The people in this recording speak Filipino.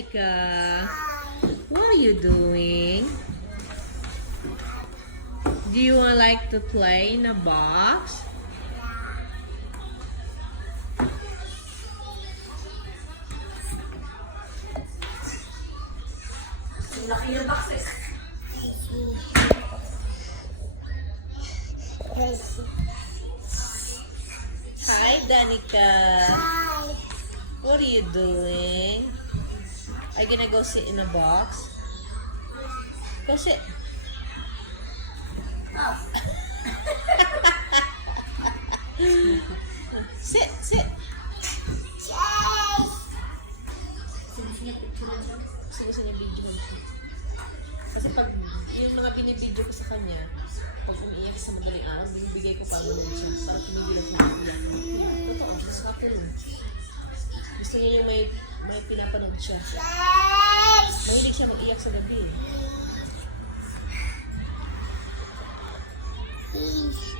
Danica. What are you doing? Do you like to play in a box? Laki ng boxes. Hi, Danica. Hi. What are you doing? Are you gonna go sit in a box? Go sit. Oh. Sit, sit. Sige, picture siya. Gusto niya video siya. Kasi pag yung mga binibideo ko sa kanya, pag umiiyak sa madaling araw, binibigay ko para naman siya. Para pinigilan siya ng iyak. Totoo, she's happy rin. Gusto niya yung may pinapanood siya. Mahilig siya mag-iyak sa gabi. Please.